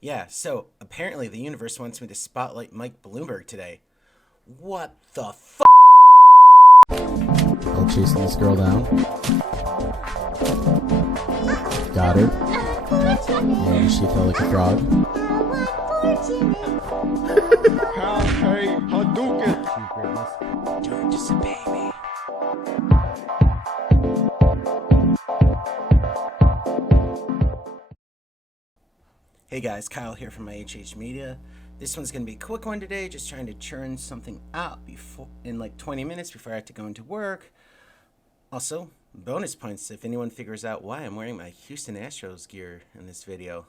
Yeah, so apparently the universe wants me to spotlight Mike Bloomberg today. What the While chasing this girl down. Got her. And she felt like a frog. Hey, Hadouken! Don't disobey me. Hey guys, Kyle here from IHH Media. This one's going to be a quick one today, just trying to churn something out in like 20 minutes before I have to go into work. Also, bonus points if anyone figures out why I'm wearing my Houston Astros gear in this video.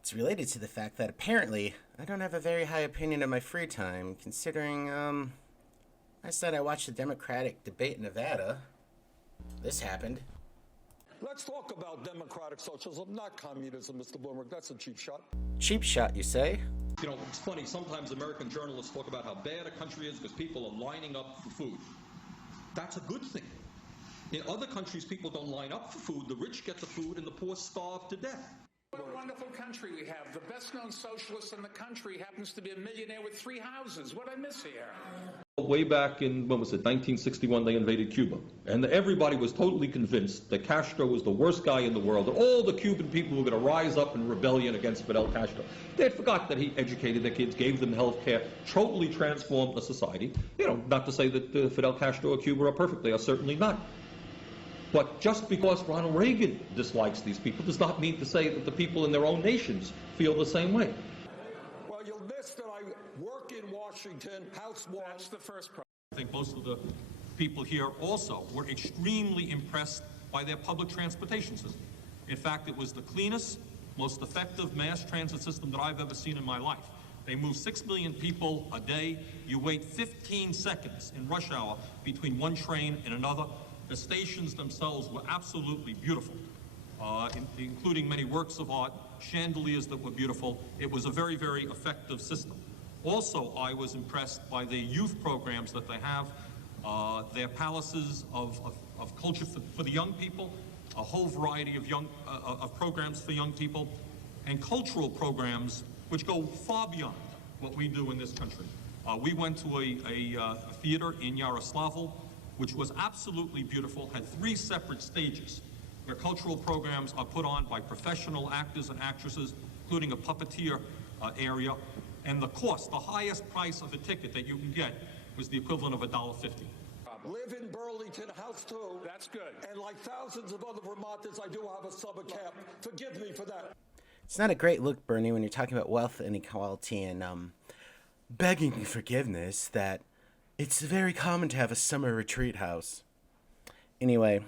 It's related to the fact that apparently I don't have a very high opinion of my free time, considering, I said I watched the Democratic debate in Nevada. This happened. Let's talk about democratic socialism, not communism, Mr. Bloomberg. That's a cheap shot. Cheap shot, you say? You know, it's funny, sometimes American journalists talk about how bad a country is because people are lining up for food. That's a good thing. In other countries, people don't line up for food. The rich get the food and the poor starve to death. What a wonderful country we have. The best-known socialist in the country happens to be a millionaire with 3 houses. What I miss here? Way back in, when was it, 1961, they invaded Cuba. And everybody was totally convinced that Castro was the worst guy in the world, that all the Cuban people were going to rise up in rebellion against Fidel Castro. They had forgot that he educated their kids, gave them health care, totally transformed the society. You know, not to say that Fidel Castro or Cuba are perfect. They are certainly not. But just because Ronald Reagan dislikes these people does not mean to say that the people in their own nations feel the same way. Well, you'll miss that I work in Washington, House 1. That's the first problem. I think most of the people here also were extremely impressed by their public transportation system. In fact, it was the cleanest, most effective mass transit system that I've ever seen in my life. They move 6 million people a day. You wait 15 seconds in rush hour between one train and another. The stations themselves were absolutely beautiful, including many works of art, chandeliers that were beautiful. It was a very, very effective system. Also, I was impressed by the youth programs that they have, their palaces of culture for the young people, a whole variety of programs for young people, and cultural programs which go far beyond what we do in this country. We went to a theater in Yaroslavl, which was absolutely beautiful, had 3 separate stages where cultural programs are put on by professional actors and actresses, including a puppeteer area. And the cost, the highest price of a ticket that you can get, was the equivalent of $1.50. Live in Burlington, House 2. That's good. And like thousands of other Vermonters, I do have a summer camp. Forgive me for that. It's not a great look, Bernie, when you're talking about wealth inequality and begging forgiveness that it's very common to have a summer retreat house. Anyway,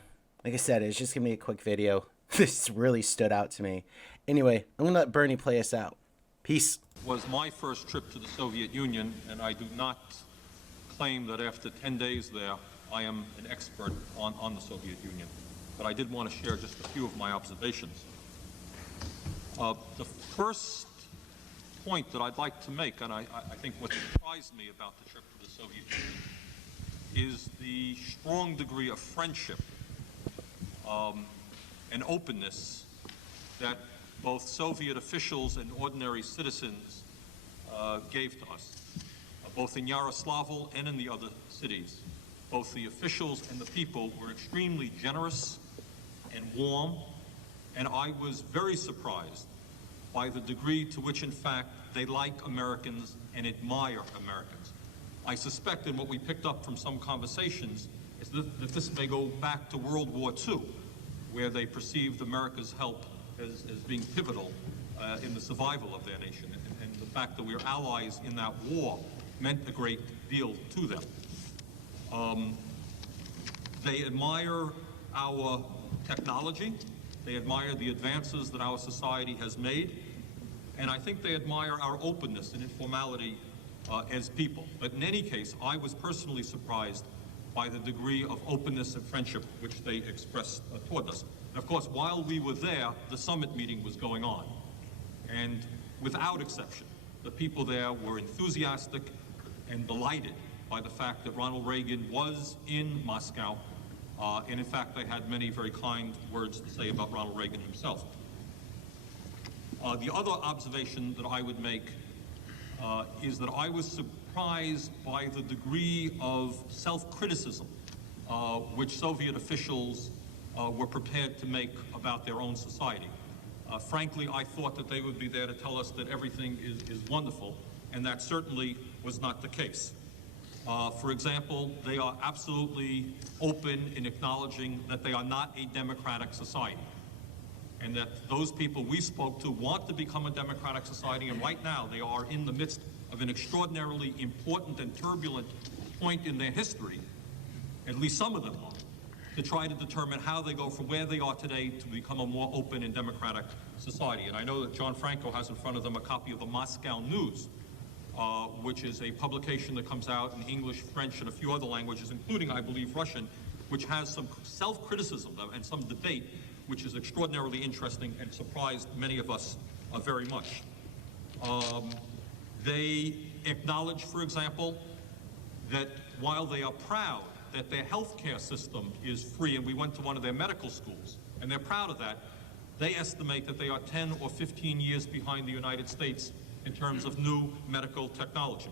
like I said, it's just going to be a quick video. This really stood out to me. Anyway, I'm going to let Bernie play us out. Peace. Was my first trip to the Soviet Union, and I do not claim that after 10 days there, I am an expert on the Soviet Union. But I did want to share just a few of my observations. The first point that I'd like to make, and I think what surprised me about the trip to the Soviet Union, is the strong degree of friendship and openness that both Soviet officials and ordinary citizens gave to us, both in Yaroslavl and in the other cities. Both the officials and the people were extremely generous and warm, and I was very surprised by the degree to which, in fact, they like Americans and admire Americans. I suspect, and what we picked up from some conversations, is that this may go back to World War II, where they perceived America's help as being pivotal in the survival of their nation. And the fact that we are allies in that war meant a great deal to them. They admire our technology. They admire the advances that our society has made. And I think they admire our openness and informality as people. But in any case, I was personally surprised by the degree of openness and friendship which they expressed toward us. And of course, while we were there, the summit meeting was going on. And without exception, the people there were enthusiastic and delighted by the fact that Ronald Reagan was in Moscow. And in fact, they had many very kind words to say about Ronald Reagan himself. The other observation that I would make is that I was surprised by the degree of self-criticism which Soviet officials were prepared to make about their own society. Frankly, I thought that they would be there to tell us that everything is wonderful, and that certainly was not the case. For example, they are absolutely open in acknowledging that they are not a democratic society, and that those people we spoke to want to become a democratic society, and right now they are in the midst of an extraordinarily important and turbulent point in their history, at least some of them are, to try to determine how they go from where they are today to become a more open and democratic society. And I know that John Franco has in front of them a copy of the Moscow News, which is a publication that comes out in English, French, and a few other languages, including, I believe, Russian, which has some self-criticism and some debate, which is extraordinarily interesting and surprised many of us very much. They acknowledge, for example, that while they are proud that their healthcare system is free, and we went to one of their medical schools, and they're proud of that, they estimate that they are 10 or 15 years behind the United States in terms of new medical technology.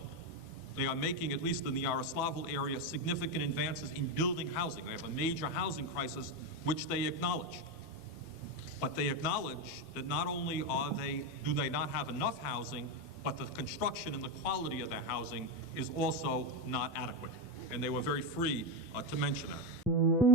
They are making, at least in the Yaroslavl area, significant advances in building housing. They have a major housing crisis, which they acknowledge. But they acknowledge that not only do they not have enough housing, but the construction and the quality of their housing is also not adequate. And they were very free to mention that.